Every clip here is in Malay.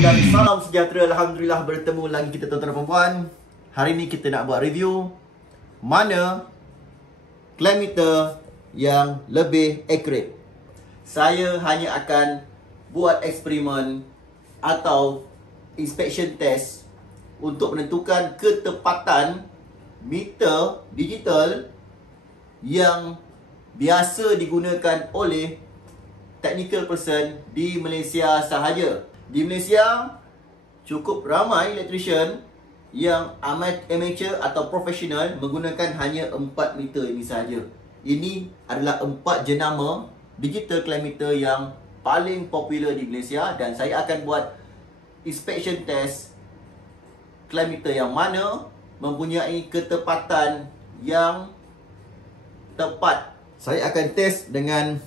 dan salam sejahtera. Alhamdulillah bertemu lagi kita tuan-tuan dan puan-puan. Hari ni kita nak buat review mana clam meter yang lebih accurate. Saya hanya akan buat eksperimen atau inspection test untuk menentukan ketepatan meter digital yang biasa digunakan oleh technical person di Malaysia sahaja. Di Malaysia cukup ramai electrician yang amateur atau profesional menggunakan hanya 4 meter ini sahaja. Ini adalah 4 jenama digital clam meter yang paling popular di Malaysia dan saya akan buat inspection test clam meter yang mana mempunyai ketepatan yang tepat. Saya akan test dengan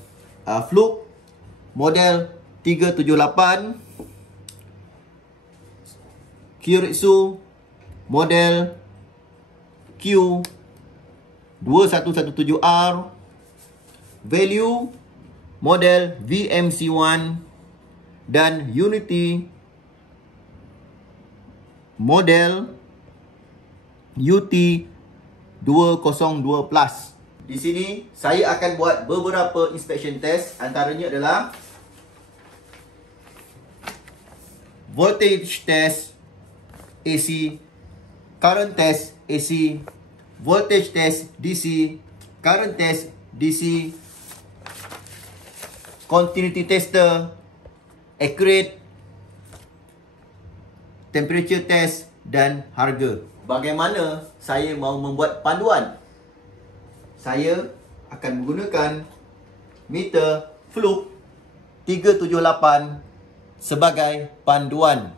Fluke model 378, Kyoritsu model Q2117R, Value model VMC1 dan Unity model UT202 Plus. Di sini saya akan buat beberapa inspection test, antaranya adalah voltage test AC, current test AC, voltage test DC, current test DC, continuity tester, accurate, temperature test dan harga. Bagaimana saya mau membuat panduan? Saya akan menggunakan meter Fluke 378 sebagai panduan.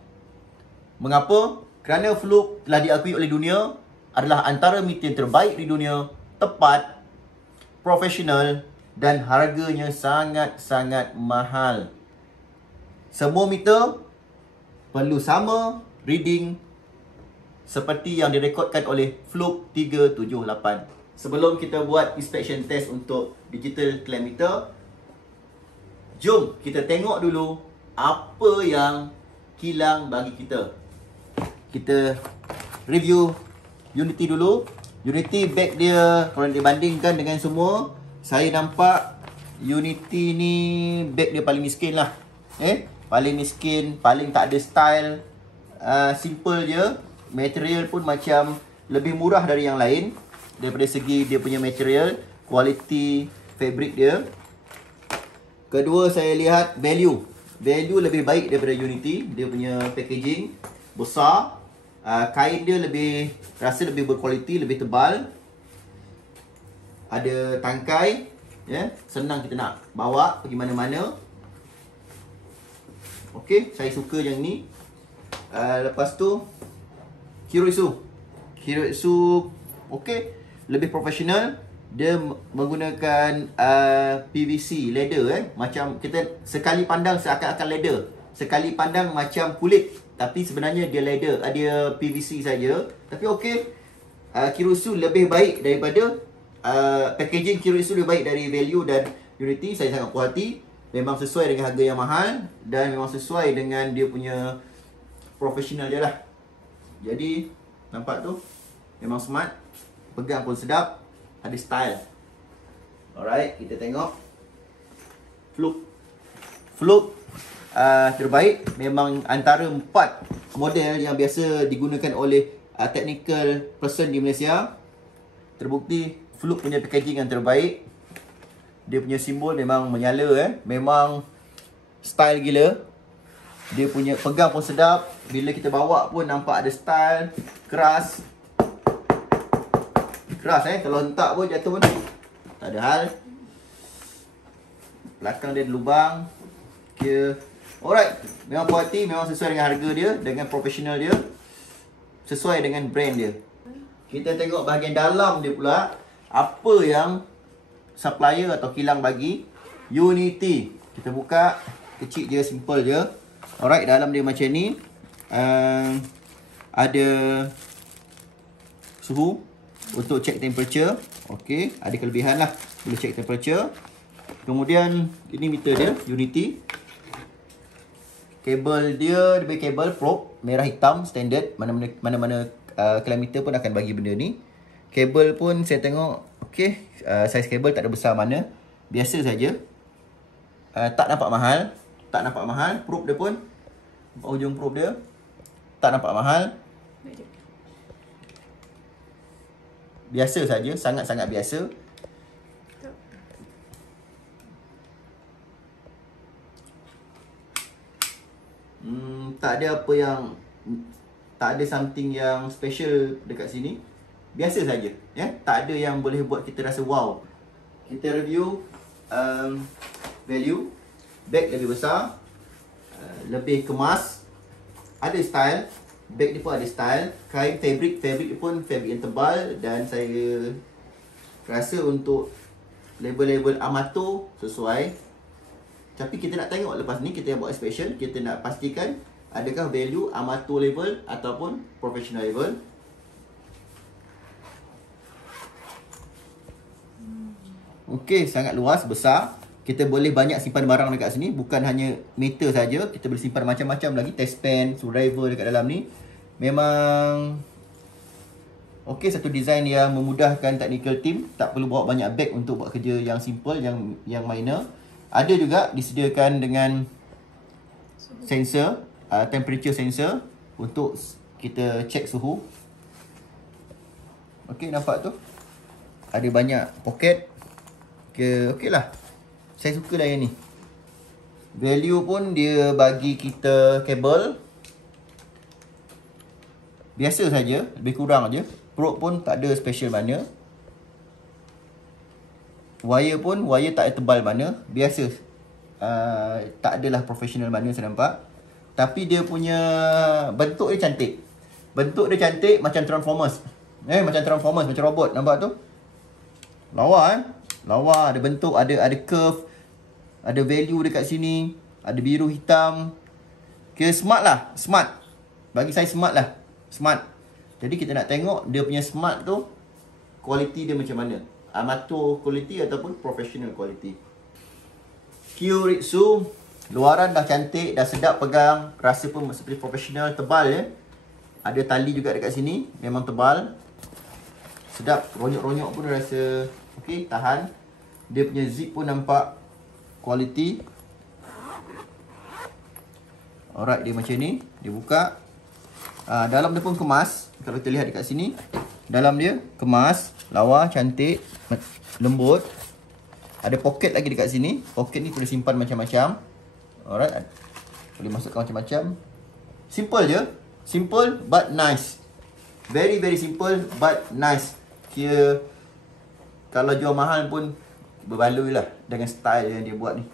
Mengapa? Kerana Fluke telah diakui oleh dunia adalah antara meter yang terbaik di dunia, tepat, profesional dan harganya sangat-sangat mahal. Semua meter perlu sama reading seperti yang direkodkan oleh Fluke 378. Sebelum kita buat inspection test untuk digital clam meter, jom kita tengok dulu apa yang kilang bagi kita. Kita review Unity dulu. Unity back dia, kalau dibandingkan dengan semua, saya nampak Unity ni back dia paling miskin lah. Paling miskin, paling tak ada style, simple je. Material pun macam lebih murah dari yang lain daripada segi dia punya material, quality fabric dia. Kedua, saya lihat value. Value lebih baik daripada Unity. Dia punya packaging besar, kain dia rasa lebih berkualiti, lebih tebal, ada tangkai, senang kita nak bawa pergi mana-mana. Okey, saya suka yang ni. Lepas tu Kyoritsu, okey, lebih profesional. Dia menggunakan PVC leather, macam kita sekali pandang seakan-akan leather, sekali pandang macam kulit, tapi sebenarnya dia leather, dia PVC saja. Tapi okey, Kyoritsu lebih baik daripada packaging. Kyoritsu lebih baik dari Value dan Unity. Saya sangat puas hati. Memang sesuai dengan harga yang mahal dan memang sesuai dengan dia punya profesional dia lah. Jadi nampak tu memang smart, pegang pun sedap, ada style. Alright, kita tengok Fluke terbaik. Memang antara 4 model yang biasa digunakan oleh technical person di Malaysia. Terbukti Fluke punya packaging yang terbaik. Dia punya simbol memang menyala, memang style gila. Dia punya pegang pun sedap. Bila kita bawa pun nampak ada style. Keras, kalau hentak pun jatuh pun tak ada hal. Belakang dia ada lubang. Okay. Alright, memang puas hati. Memang sesuai dengan harga dia, dengan profesional dia, sesuai dengan brand dia. Kita tengok bahagian dalam dia pula, apa yang supplier atau kilang bagi Unity. Kita buka, kecil je, simple je. Alright, dalam dia macam ni. Ada suhu untuk check temperature. Okey, ada kelebihan lah, boleh check temperature. Kemudian ini meter dia Unity. Kabel dia bagi kabel probe merah hitam standard. Mana-mana kilometer pun akan bagi benda ni. Kabel pun saya tengok okey, saiz kabel tak ada besar mana. Biasa saja. Tak nampak mahal. Tak nampak mahal. Probe dia pun, ujung probe dia tak nampak mahal. Biasa saja, sangat-sangat biasa. Tak ada apa yang, tak ada something yang special dekat sini. Biasa saja, ya. Tak ada yang boleh buat kita rasa wow. Kita review value. Bag lebih besar, lebih kemas, ada style. Bag dia pun ada style. Kain fabric dia pun fabric yang tebal. Dan saya rasa untuk label-label Amato sesuai. Tapi kita nak tengok lepas ni, kita yang buat inspection, kita nak pastikan adakah value Amato level ataupun professional level. Okey, sangat luas, besar. Kita boleh banyak simpan barang dekat sini. Bukan hanya meter saja, kita boleh simpan macam-macam lagi. Test pen, screwdriver dekat dalam ni. Memang okey, satu design yang memudahkan technical team. Tak perlu bawa banyak bag untuk buat kerja yang simple, yang minor. Ada juga disediakan dengan sensor, temperature sensor untuk kita check suhu. Okey, nampak tu? Ada banyak poket. Okey lah. Saya suka lah yang ni. Value pun dia bagi kita kabel biasa saja, lebih kurang aje. Probe pun tak ada special mana. Wire pun, wire tak ada tebal mana. Biasa. Tak adalah professional mana saya nampak. Tapi dia punya bentuk dia cantik. Bentuk dia cantik macam Transformers. Macam Transformers, macam robot. Nampak tu? Lawa Lawa, ada bentuk, ada curve. Ada value dekat sini. Ada biru hitam. Kira smart lah. Smart. Bagi saya smart lah. Smart. Jadi kita nak tengok dia punya smart tu, kualiti dia macam mana. Amato quality ataupun professional quality. Kyoritsu, luaran dah cantik, dah sedap pegang. Rasa pun seperti professional, tebal ya. Ada tali juga dekat sini, memang tebal. Sedap, ronyok-ronyok pun rasa okey, tahan. Dia punya zip pun nampak quality. Alright, dia macam ni. Dia buka. Dalam dia pun kemas. Kalau kita lihat dekat sini, dalam dia kemas, lawa, cantik, lembut. Ada poket lagi dekat sini. Poket ni boleh simpan macam-macam. Alright. Boleh masukkan macam-macam. Simple je. Simple but nice. Very very simple but nice. Kira kalau jual mahal pun berbaloi lah dengan style yang dia buat ni.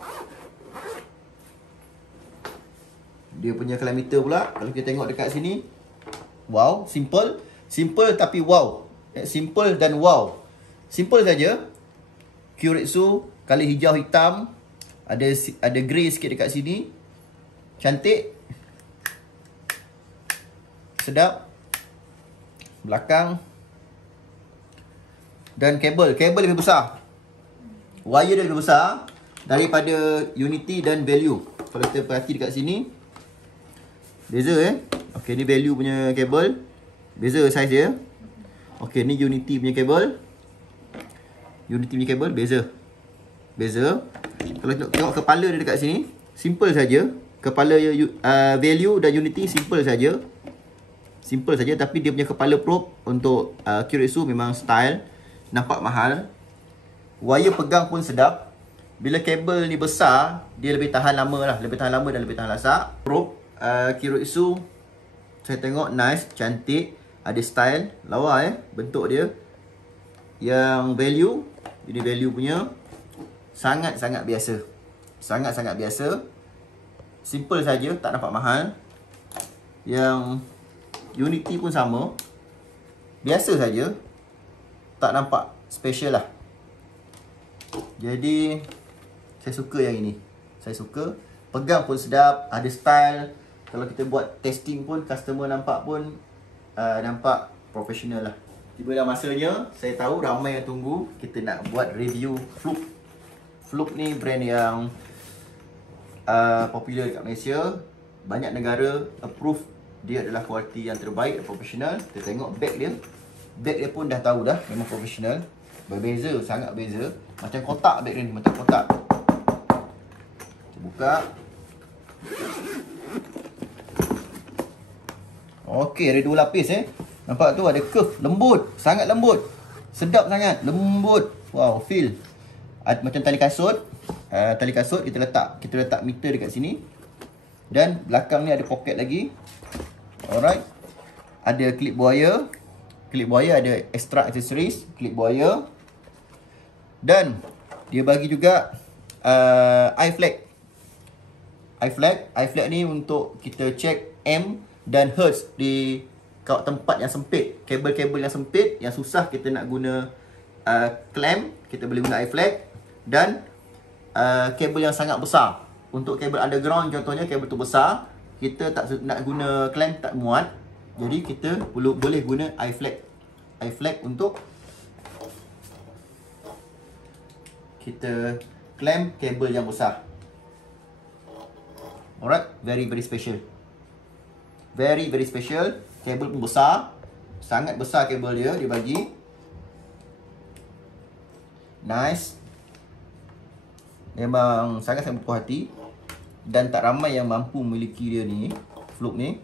Dia punya kilometer pula, kalau kita tengok dekat sini, wow, simple. Simple tapi wow. Simple dan wow. Simple saja. Kyoritsu, color hijau hitam. Ada grey sikit dekat sini. Cantik. Sedap. Belakang. Dan kabel. Kabel lebih besar. Wire dia lebih besar daripada Unity dan Value. Kalau kita perhati dekat sini, beza okey, ni Value punya kabel. Beza saiz dia. Okey, ni Unity punya kabel. Unity punya kabel beza. Beza. Kalau tengok kepala dia dekat sini, simple saja. Kepala Value dan Unity simple saja. Simple saja, tapi dia punya kepala probe untuk Kyoritsu memang style. Nampak mahal. Wire pegang pun sedap. Bila kabel ni besar, dia lebih tahan lama lah. Lebih tahan lama dan lebih tahan lasak. Probe Kyoritsu, saya tengok nice, cantik. Ada style, lawa bentuk dia. Yang Value, ini Value punya, sangat-sangat biasa. Sangat-sangat biasa. Simple saja, tak nampak mahal. Yang Unity pun sama. Biasa saja. Tak nampak special lah. Jadi saya suka yang ini. Saya suka. Pegang pun sedap, ada style. Kalau kita buat testing pun, customer nampak pun nampak professional lah. Tibalah masanya. Saya tahu ramai yang tunggu kita nak buat review Fluke. Fluke ni brand yang popular dekat Malaysia. banyak negara approve dia adalah kualiti yang terbaik, profesional. Kita tengok bag dia. Bag dia pun dah tahu dah memang profesional. Berbeza, sangat beza. Macam kotak bag dia ni, macam kotak. Kita buka. Okey, ada 2 lapis Nampak tu ada curve, lembut, sangat lembut. Sedap sangat, lembut. Wow, feel. Macam tali kasut. Tali kasut kita letak meter dekat sini. Dan belakang ni ada poket lagi. Alright. Ada clip buaya. Clip buaya ada extra accessories, clip buaya. Dan dia bagi juga eye flag. Eye flag ni untuk kita check M dan hertz di tempat yang sempit, kabel-kabel yang sempit, yang susah kita nak guna clamp, kita boleh guna eye flag. Dan kabel yang sangat besar, untuk kabel underground contohnya, kabel tu besar, kita tak nak guna clamp, tak muat, jadi kita boleh guna eye flag untuk kita clamp kabel yang besar. Alright, very special. Very special. Kabel pun besar. Sangat besar kabel dia bagi. Nice. Memang sangat berpuas hati. Dan tak ramai yang mampu memiliki dia ni, Fluke ni.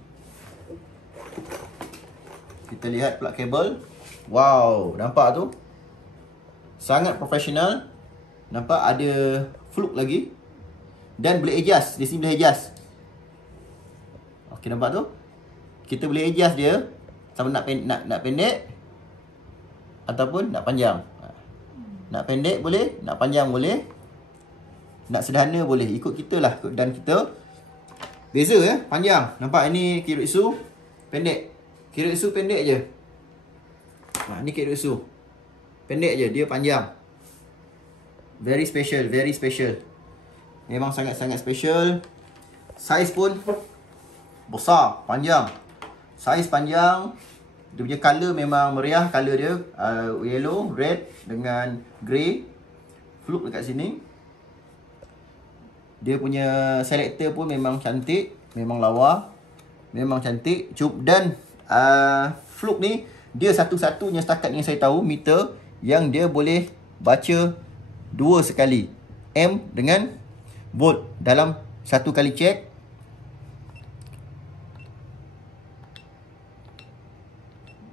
Kita lihat plug kabel. Wow, nampak tu? Sangat profesional. Nampak ada Fluke lagi. Dan boleh adjust. Di sini boleh adjust. Okey, nampak tu? Kita boleh adjust dia sama nak pendek ataupun nak panjang. Nak pendek boleh, nak panjang boleh, nak sederhana boleh, ikut kita lah. Dan kita beza panjang. Nampak ini Keiretsu pendek. Keiretsu pendek je. Ni Keiretsu pendek je, dia panjang. Very special, very special. Memang sangat-sangat special. Saiz pun besar, panjang. Saiz panjang. Dia punya color memang meriah. Color dia yellow, red dengan grey. Fluke dekat sini. Dia punya selector pun memang cantik. Memang lawa. Memang cantik. Dan Fluke ni, dia satu-satunya setakat yang saya tahu meter yang dia boleh baca 2 sekali M dengan volt dalam satu kali check.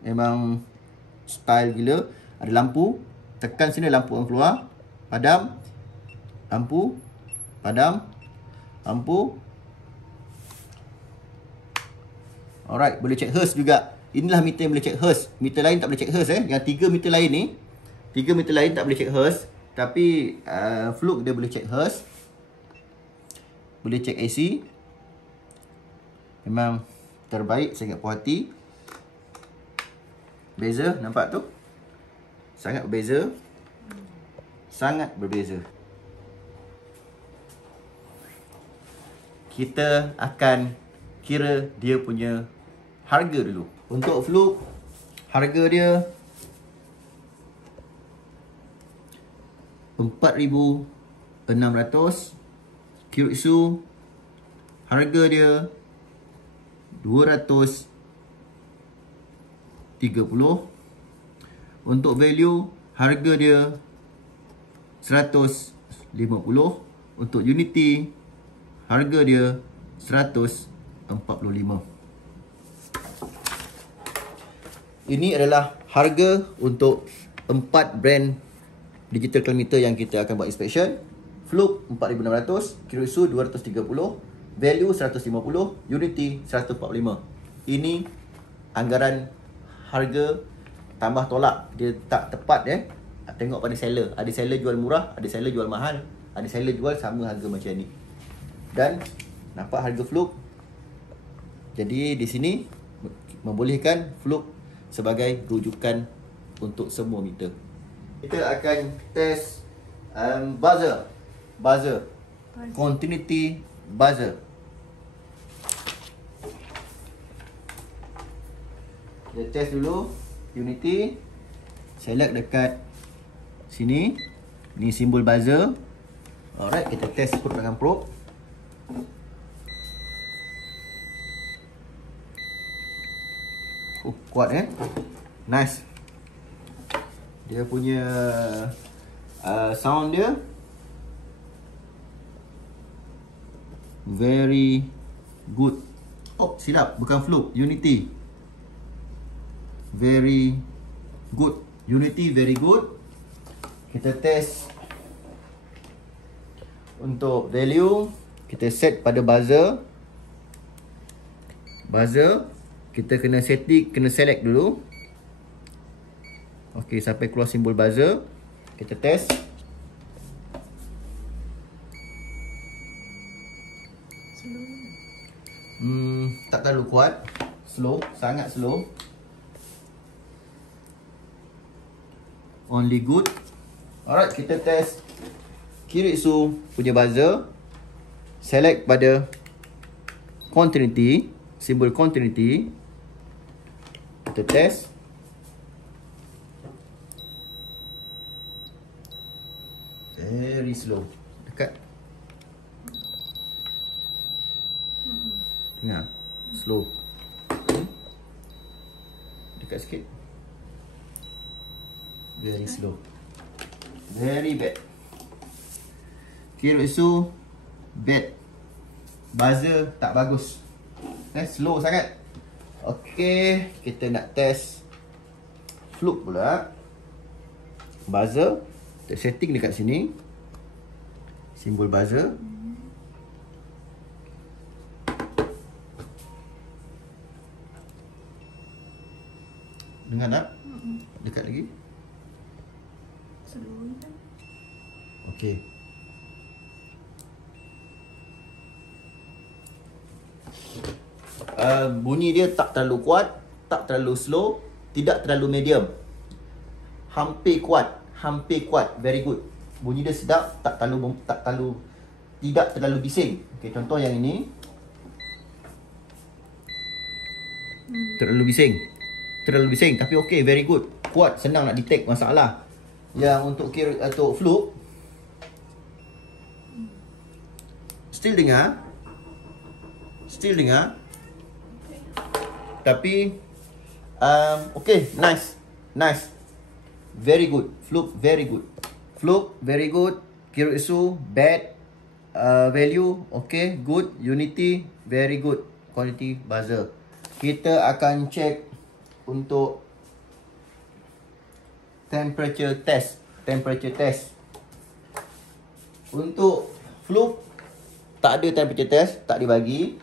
Memang style gila. Ada lampu. Tekan sini lampu akan keluar. Padam. Lampu. Padam. Lampu. Alright. Boleh check hertz juga. Inilah meter yang boleh check hertz. Meter lain tak boleh check hertz. Yang 3 meter lain ni. 3 meter lain tak boleh check hertz. Tapi Fluke dia boleh check hertz. Boleh check AC. Memang terbaik. Sangat puas hati. Beza, nampak tu? Sangat berbeza. Sangat berbeza. Kita akan kira dia punya harga dulu. Untuk Fluke, harga dia $4,600. Keiretsu, harga dia $230. Untuk value, harga dia $150. Untuk Unity, harga dia $145. Ini adalah harga untuk 4 brand digital clamp yang kita akan buat inspection. Fluke $4,600, Keiretsu $230, value $150, Unity $145. Ini anggaran harga tambah tolak. Dia tak tepat Tengok pada seller. Ada seller jual murah, ada seller jual mahal, ada seller jual sama harga macam ni. Dan nampak harga Fluke. Jadi di sini membolehkan Fluke sebagai rujukan untuk semua meter. Kita akan test buzzer. Continuity buzzer. Kita test dulu Unity. Select dekat sini. Ni simbol buzzer. Alright, kita test dengan probe. Kuat kan? Nice. Dia punya sound dia very good. Oh, silap, bukan Fluke, Unity. Very good. Unity very good. Kita test untuk value. Kita set pada buzzer. Buzzer kita kena setting, kena select dulu. Okey, sampai keluar simbol buzzer. Kita test. Tak terlalu kuat. Slow, sangat slow. Only good. Alright, kita test Keiretsu punya buzzer. Select pada continuity, simbol continuity. Kita test. Very slow. Dekat. Dengar. Slow. Dekat sikit. Very slow. Very bad. Keiretsu bad. Buzzer tak bagus. Slow sangat. Okey, kita nak test Fluke pula. Buzzer, kita setting dekat sini. Simbol buzzer. Dengar tak? Dekat lagi. Okey. Bunyi dia tak terlalu kuat, tak terlalu slow, tidak terlalu medium. Hampir kuat, very good. Bunyi dia sedap, tidak terlalu bising. Okey, contoh yang ini. Terlalu bising tapi okey, very good. Kuat, senang nak detect masalah. Yang untuk Fluke still dengar. Tapi okay, nice. Very good. Fluke very good. Keiretsu bad. Value okay, good. Unity very good. Quality buzzer. Kita akan check untuk temperature test. Untuk Fluke tak ada temperature test, tak dibagi.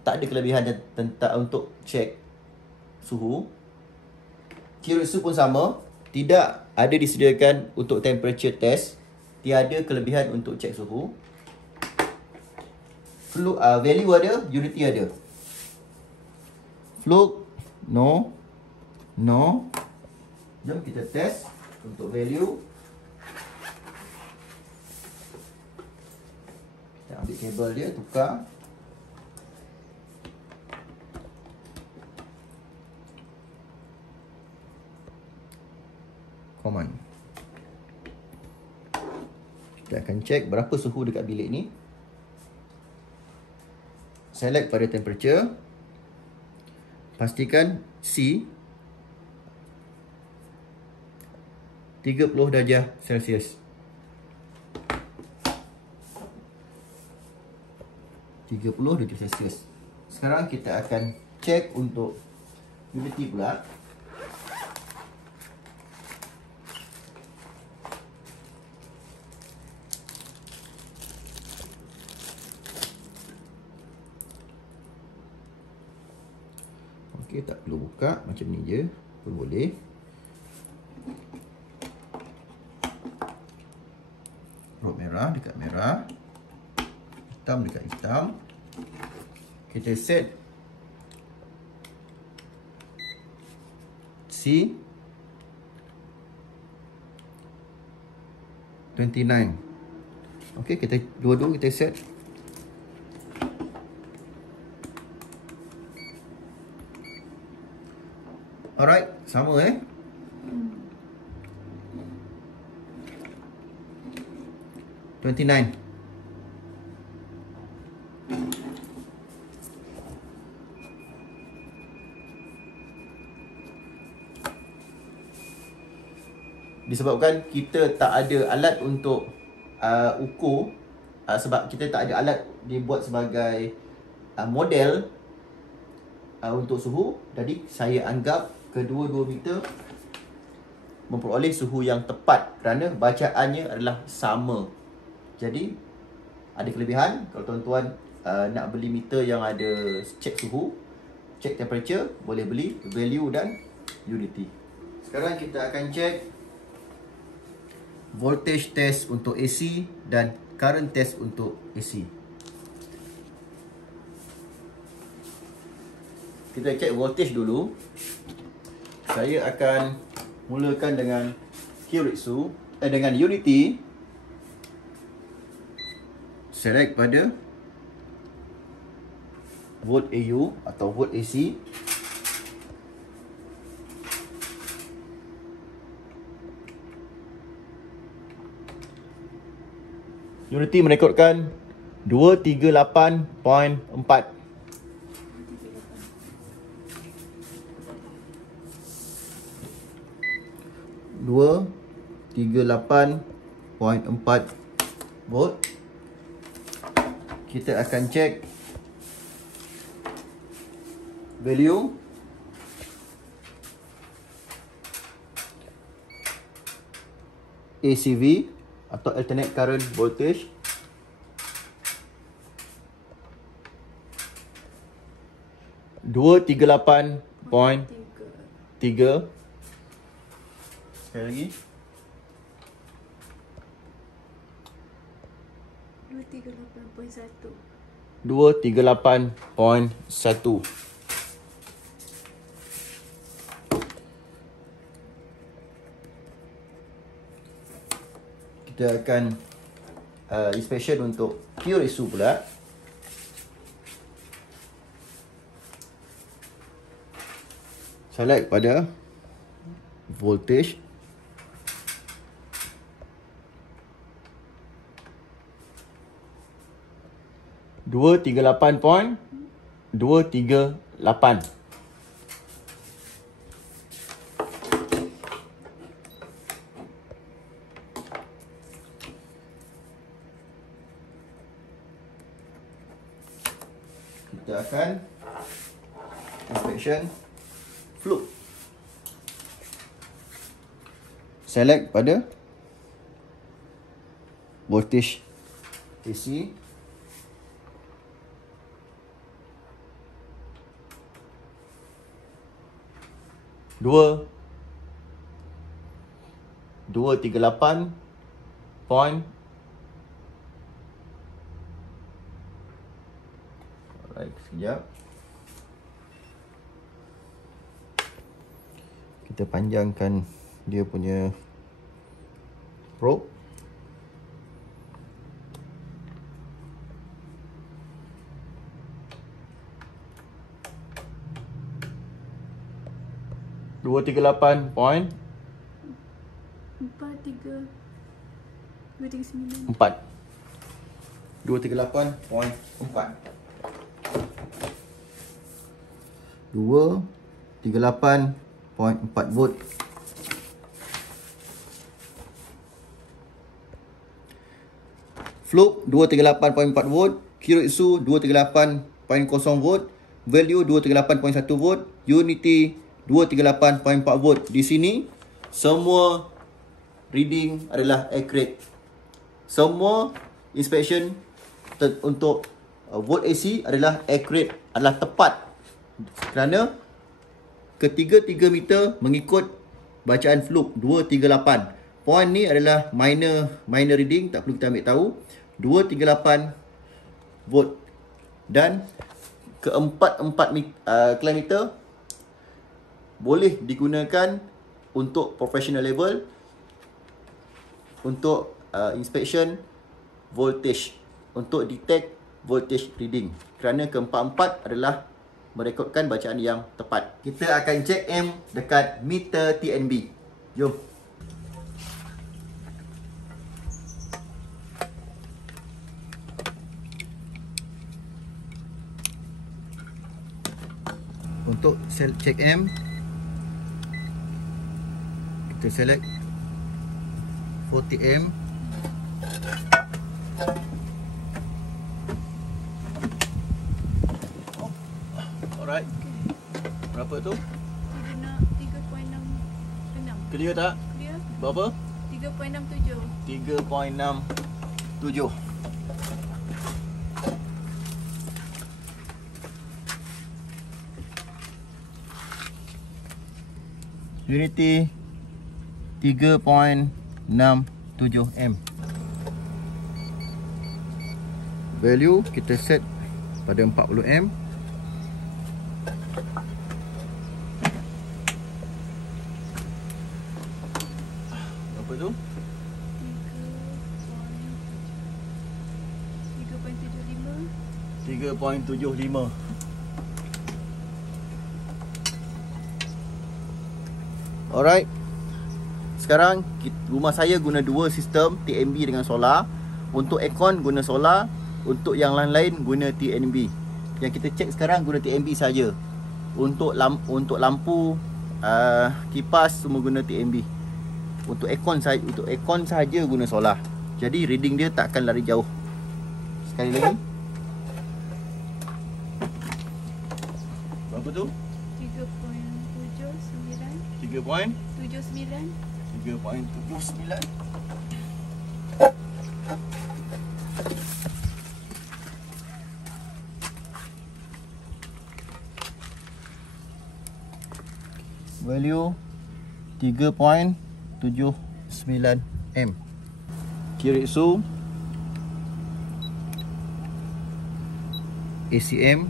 Tak ada kelebihan tentang untuk cek suhu. Keiretsu pun sama, tidak ada disediakan untuk temperature test, tiada kelebihan untuk cek suhu. Fluke value ada, Unity ada. Fluke no. Jom kita test untuk value. Kita ambil kabel dia, tukar. Command. Kita akan cek berapa suhu dekat bilik ni. Select pada temperature. Pastikan C 30 darjah Celsius. 30 darjah Celsius. Sekarang kita akan cek untuk Unity pula. Okey, tak perlu buka, macam ni je pun boleh. Rob merah dekat merah, hitam dekat hitam. Kita set C 29. Okey, kita dua-dua kita set. Alright, sama 29. disebabkan kita tak ada alat untuk ukur, sebab kita tak ada alat dibuat sebagai model untuk suhu. Jadi saya anggap kedua-dua meter memperoleh suhu yang tepat kerana bacaannya adalah sama. Jadi ada kelebihan kalau tuan-tuan nak beli meter yang ada cek suhu, cek temperature, boleh beli value dan unity. Sekarang kita akan cek voltage test untuk AC dan current test untuk AC. Kita cek voltage dulu. Saya akan mulakan dengan Keiretsu, dengan Unity. Select pada volt AU atau volt AC. Unity merekodkan 238.4. Dua 38.4 volt. Kita akan cek value ACV atau alternate current voltage. Dua 38.3. Sekali lagi. 238.1. 238.1. Kita akan inspection untuk Keiretsu pula. Select pada voltage. Dua 238. Kita akan inspection fluke. Select pada voltage AC. Dua 238 point. Alright, sekejap. Kita panjangkan dia punya probe. Dua 238 point 238.4. 238.4 volt. Fluke 238.4 volt, Keiretsu 238.0 volt, value 238.1 volt, Unity 238.4 volt. Di sini semua reading adalah accurate. Semua inspection untuk volt AC adalah accurate, adalah tepat. Kerana ketiga-tiga meter mengikut bacaan Fluke 238. Point ni adalah minor reading, tak perlu kita ambil tahu. 238 volt. Dan keempat-empat kilometer boleh digunakan untuk professional level, untuk inspection voltage, untuk detect voltage reading. Kerana keempat-empat adalah merekodkan bacaan yang tepat. Kita akan check M dekat meter TNB. Jom. Untuk check M, kita select 40M. Alright. Berapa tu? Kita nak 3.66. Clear tak? Clear? Berapa? 3.67. 3.67. Unity 3.67M. Value kita set pada 40M. Berapa tu? 3.75. Alright. Sekarang rumah saya guna dua sistem, TNB dengan solar. Untuk aircon guna solar, untuk yang lain-lain guna TNB. Yang kita cek sekarang guna TNB saja. Untuk lampu, kipas semua guna TNB. Untuk aircon saja guna solar. Jadi reading dia tak akan lari jauh. Sekali lagi. Berapa tu? 3.79. 3.79. Value 3.79M. Keiretsu ACM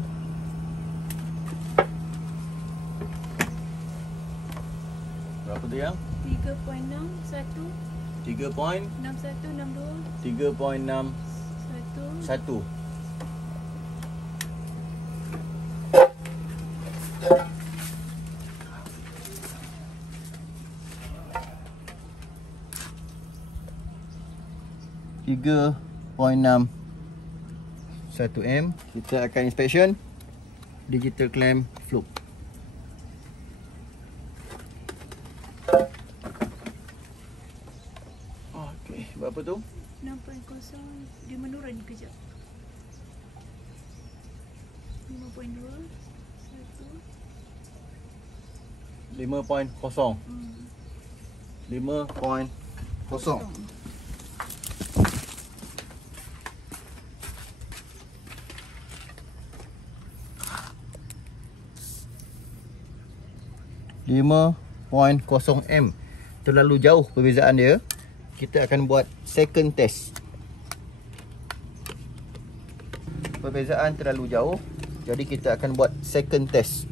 berapa tu yang? 3.61. 3.61. 3.61. M. Kita akan inspection digital clamp fluke. Okey, berapa tu? 6.0. Dia menurun kejap. 5.2. 5.0. 5.0. M. Terlalu jauh perbezaan dia. Kita akan buat second test. Perbezaan terlalu jauh, jadi kita akan buat second test.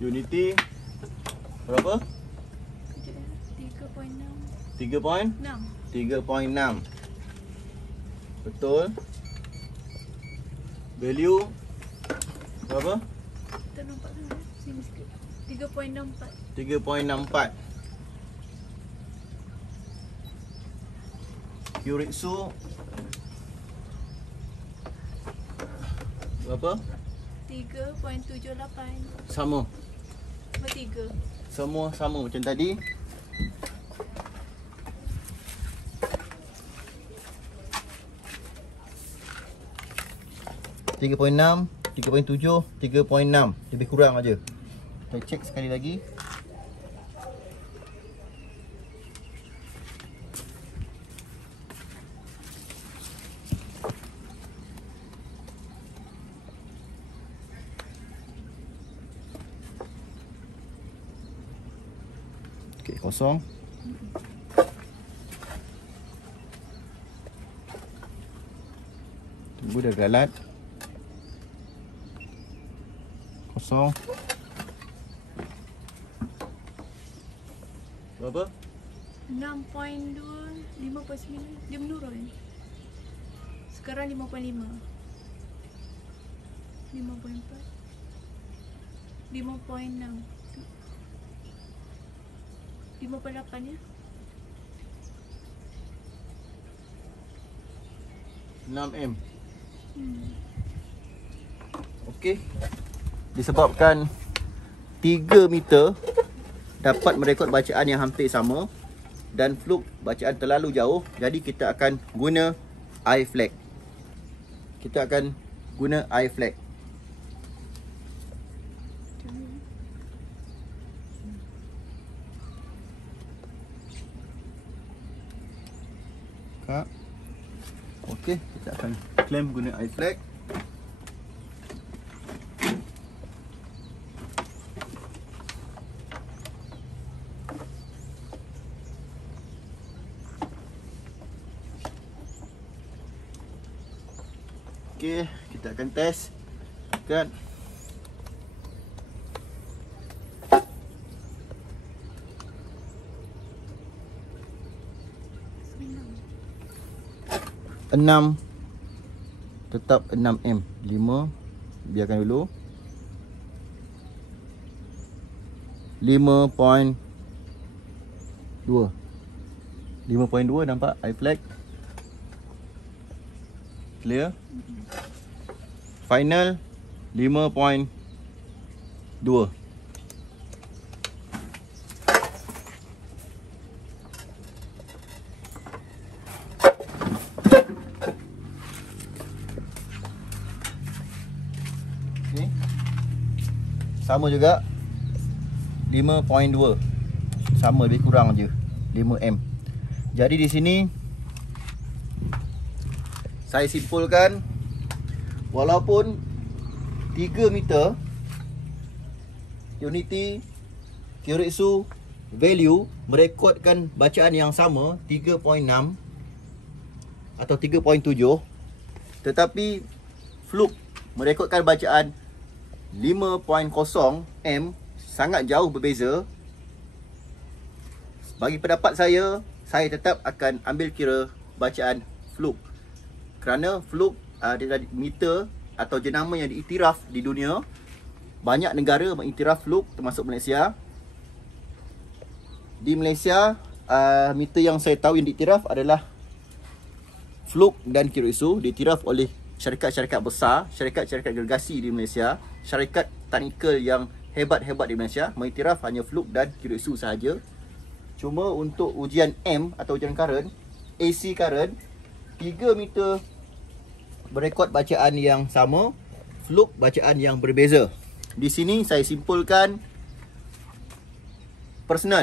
Unity berapa? 3.6. 3.6. Betul. Value berapa? Kita nampak kan? Sini sikit. 3.64. 3.64. Keiretsu berapa? 3.78. Sama. Bertiga. Semua sama macam tadi. Tiga poin enam, 3.7, 3.6. Lebih kurang aja. Kita cek sekali lagi. Okey, kosong. Tunggu dah galat. Kosong. Berapa? 6.2, 5.9. Dia menurun. Sekarang 5.5. 5.4. 5.6. 5.8 ya. 6M. Okey. Disebabkan 3 meter dapat merekod bacaan yang hampir sama dan fluke bacaan terlalu jauh, jadi kita akan guna iFlag. Kita akan guna iFlag. Okey, kita akan claim guna iFlag. Okey, kita akan test kan. Enam, tetap 6M. 5, biarkan dulu. 5.2. 5.2 nampak iFlag. Clear. Final 5.2. Okay. Sama juga 5.2. Sama, lebih kurang je 5M. Jadi di sini saya simpulkan, walaupun 3 meter unity Kyoritsu value merekodkan bacaan yang sama 3.6 atau 3.7, tetapi fluke merekodkan bacaan 5.0M, sangat jauh berbeza. Bagi pendapat saya tetap akan ambil kira bacaan fluke. Kerana fluke adalah meter atau jenama yang diiktiraf di dunia. Banyak negara mengiktiraf fluke, termasuk Malaysia. Di Malaysia, meter yang saya tahu yang diiktiraf adalah fluke dan Kyoritsu. Diiktiraf oleh syarikat-syarikat besar, syarikat-syarikat gergasi di Malaysia, syarikat teknikal yang hebat-hebat di Malaysia mengiktiraf hanya fluke dan Kyoritsu sahaja. Cuma untuk ujian M atau ujian current, AC current, 3 meter berekod bacaan yang sama, fluke bacaan yang berbeza. Di sini saya simpulkan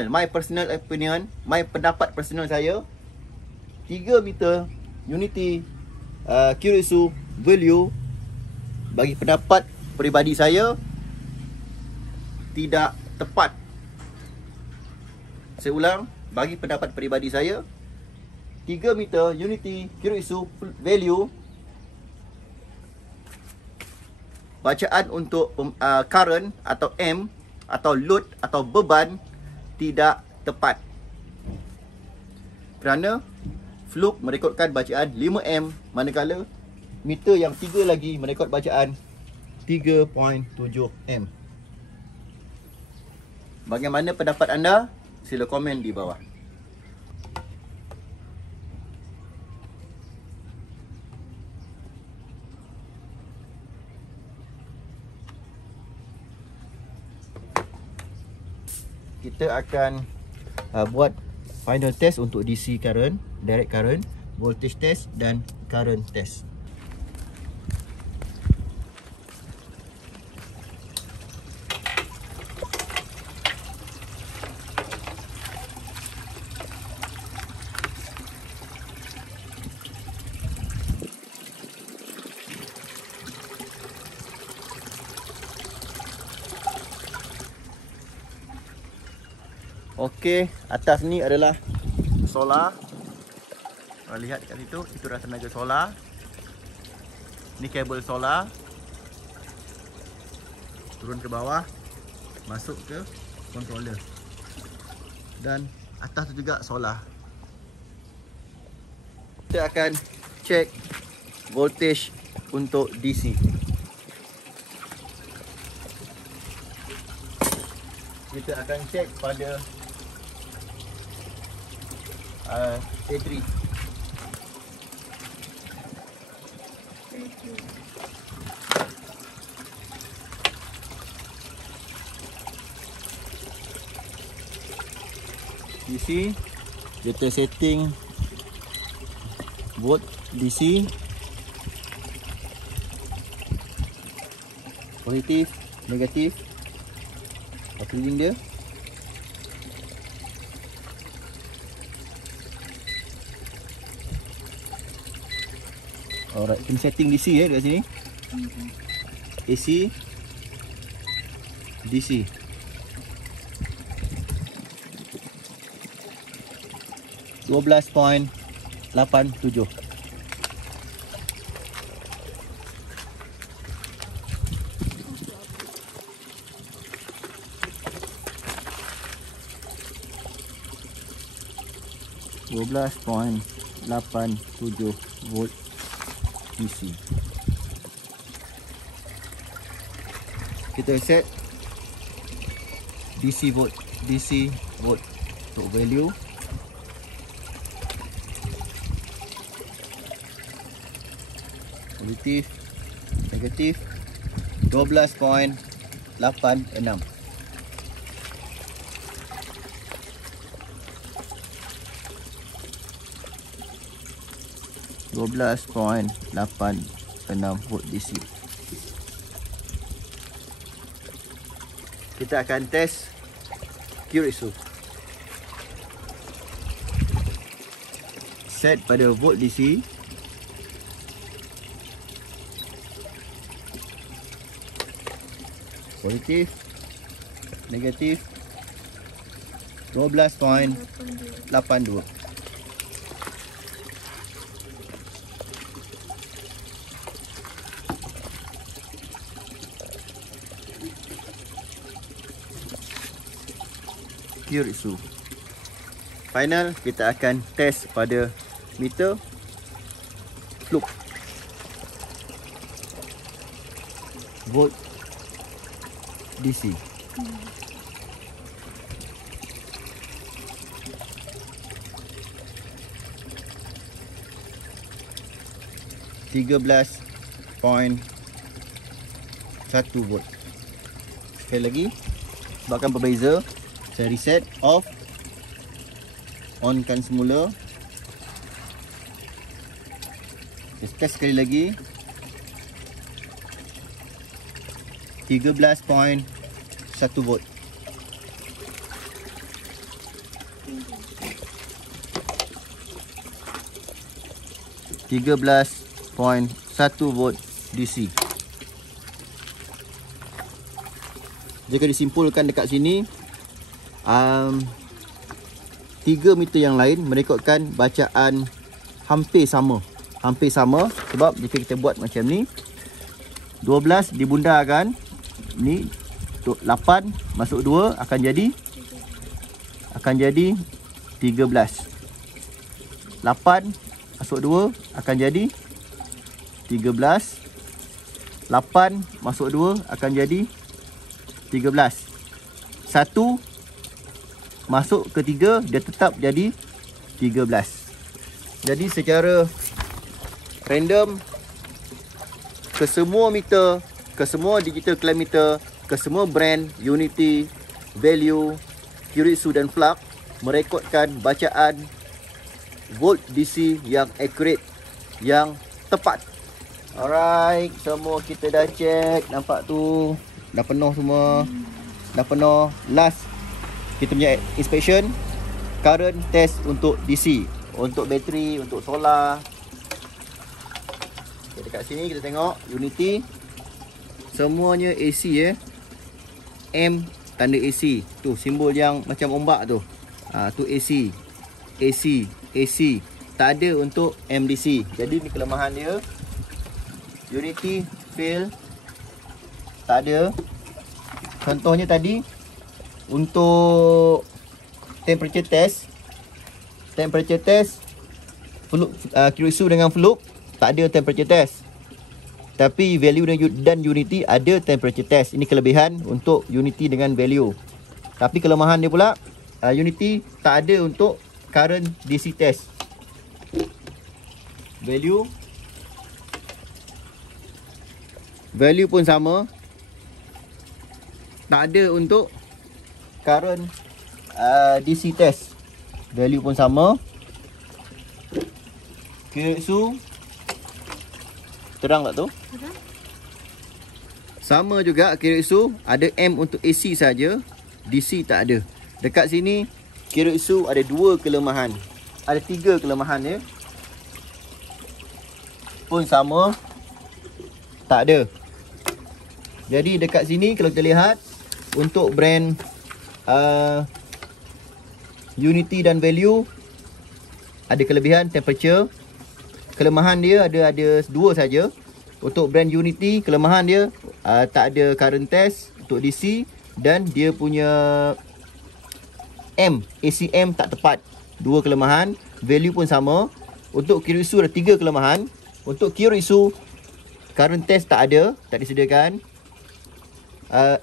my personal opinion, my pendapat personal saya, 3 meter unity Kyoritsu value bagi pendapat peribadi saya tidak tepat. Saya ulang, bagi pendapat peribadi saya, 3 meter unity Kyoritsu value bacaan untuk current atau M atau load atau beban tidak tepat. Kerana fluke merekodkan bacaan 5M, manakala meter yang 3 lagi merekod bacaan 3.7M. Bagaimana pendapat anda? Sila komen di bawah. Kita akan buat final test untuk DC current, direct current, voltage test dan current test. Okey, atas ni adalah solar. Lihat kat situ, itu adalah tenaga solar. Ni kabel solar. Turun ke bawah, masuk ke controller. Dan atas tu juga solar. Kita akan cek voltage untuk DC. Kita akan cek pada A3. DC, kita setting volt DC positif, negatif, reading dia. Alright, kena setting DC dekat sini. AC, DC. $12.87. $12.87 DC. Kita set DC volt untuk value. Positif, negatif, 12.86. volt DC. Kita akan test Kyoritsu. Set pada volt DC. Positif, negatif, 12.82. Kyoritsu. Final, kita akan test pada meter fluke. Volt DC. $13.1 volt. Sekali lagi, sebabkan berbeza, saya reset, off, onkan semula. Kita test sekali lagi. 13.1 volt. $13.1 DC. Jika disimpulkan dekat sini, 3 meter yang lain merekodkan bacaan hampir sama. Sebab jika kita buat macam ni, 12 dibundarkan, ni 8 masuk 2 akan jadi 13. 8 masuk 2 akan jadi 13. 8 masuk 2 akan jadi 13. 1 masuk ke 3, dia tetap jadi 13. Jadi secara random, ke semua meter, ke semua digital clock meter, ke semua brand Unity, Value, Kyoritsu dan Flux merekodkan bacaan volt DC yang accurate, yang tepat. Alright, semua kita dah check. Nampak tu, dah penuh semua. Dah penuh. Last, kita punya inspection, current test untuk DC, untuk bateri, untuk solar. Okay, dekat sini kita tengok Unity, semuanya AC M tanda AC. Tu simbol yang macam ombak tu. Tu AC. Tak ada untuk MDC. Jadi ni kelemahan dia. Unity fail. Tak ada. Contohnya tadi untuk temperature test Kyoritsu dengan Fluke tak ada temperature test. Tapi Value dan Unity ada temperature test. Ini kelebihan untuk Unity dengan Value. Tapi kelemahan dia pula, Unity tak ada untuk current DC test. Value Value pun sama. Tak ada untuk current DC test. Value pun sama. Keiritsu terang tak tu? Terang. Sama juga Keiritsu, ada M untuk AC saja, DC tak ada. Dekat sini Keiritsu ada 2 kelemahan. Ada 3 kelemahan dia. Pun sama, tak ada. Jadi dekat sini kalau kita lihat, untuk brand Unity dan Value, ada kelebihan temperature. Kelemahan dia ada 2 saja. Untuk brand Unity, kelemahan dia tak ada current test untuk DC, dan dia punya ACM tak tepat. 2 kelemahan. Value pun sama. Untuk Keiritsu ada 3 kelemahan. Untuk Keiritsu, current test tak ada, tak disediakan.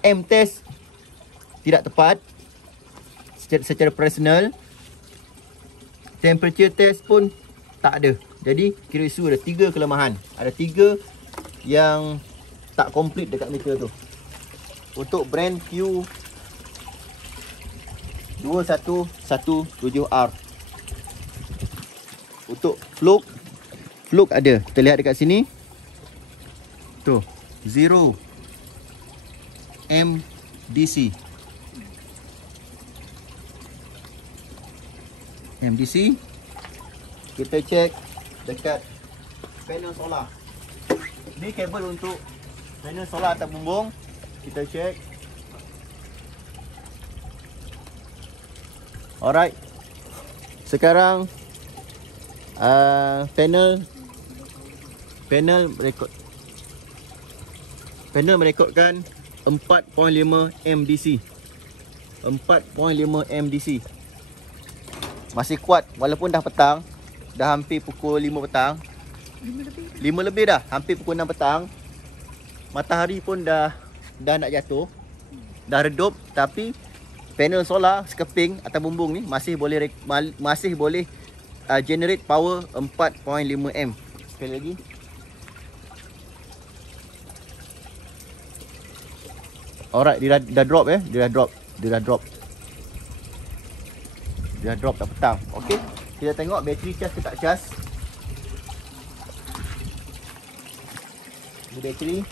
M test tidak tepat secara personal. Temperature test pun tak ada. Jadi Keiritsu ada 3 kelemahan. Ada 3 yang tak complete dekat meter tu. Untuk brand Q2117R. Untuk Fluke ada. Kita lihat dekat sini. Tu, 0 MDC. MDC. Kita cek dekat panel solar. Ni kabel untuk panel solar atas bumbung. Kita cek. Alright. Sekarang panel merekodkan 4.5 MDC. 4.5 MDC. Masih kuat walaupun dah petang. Dah hampir pukul 5 petang. 5 lebih dah. Hampir pukul 6 petang. Matahari pun dah nak jatuh. Dah redup, tapi panel solar sekeping atas bumbung ni masih boleh generate power 4.5 M. Sekali lagi. Alright, dia dah drop ya. Dia dah drop tak petang. Okey. Kita tengok bateri cas ke tak cas. Ini bateri.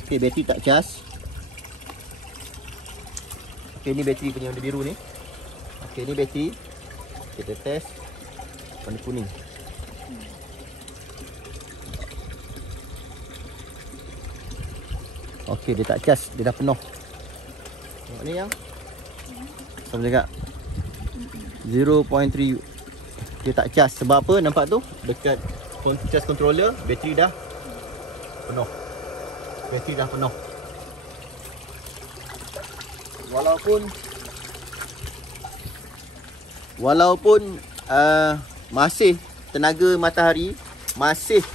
Okey, bateri tak cas. Okey, ni bateri punya warna biru ni. Okey, ni bateri. Kita test warna kuning. Okey, dia tak cas, dia dah penuh. Tengok ni yang sama juga 0.3. Dia tak cas. Sebab apa? Nampak tu? Dekat charge controller, bateri dah penuh. Bateri dah penuh. Walaupun masih tenaga matahari masih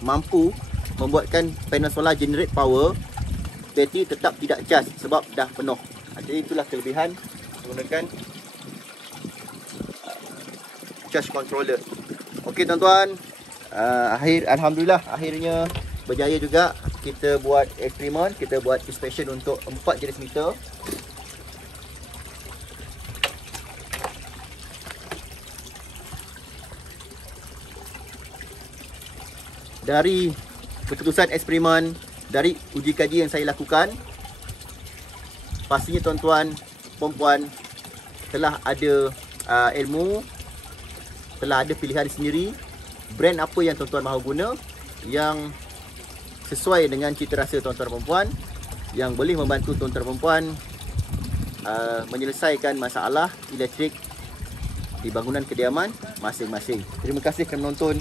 mampu membuatkan panel solar generate power, bateri tetap tidak cas sebab dah penuh. Jadi itulah kelebihan menggunakan charge controller. Okey tuan-tuan, alhamdulillah akhirnya berjaya juga kita buat eksperimen, kita buat inspection untuk 4 jenis meter. Dari keputusan eksperimen, dari uji kaji yang saya lakukan, pastinya tuan-tuan, puan-puan telah ada ilmu, telah ada pilihan sendiri brand apa yang tuan-tuan mahu guna, yang sesuai dengan cita rasa tuan-tuan dan puan-puan, yang boleh membantu tuan-tuan dan puan-puan menyelesaikan masalah elektrik di bangunan kediaman masing-masing. Terima kasih kerana menonton.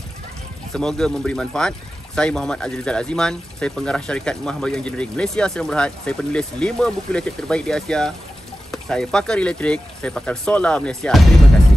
Semoga memberi manfaat. Saya Muhammad Azrizal Aziman. Saya pengarah syarikat Muhammad Engineering Malaysia Sdn Bhd. Saya penulis 5 buku elektrik terbaik di Asia. Saya pakar elektrik. Saya pakar solar Malaysia. Terima kasih.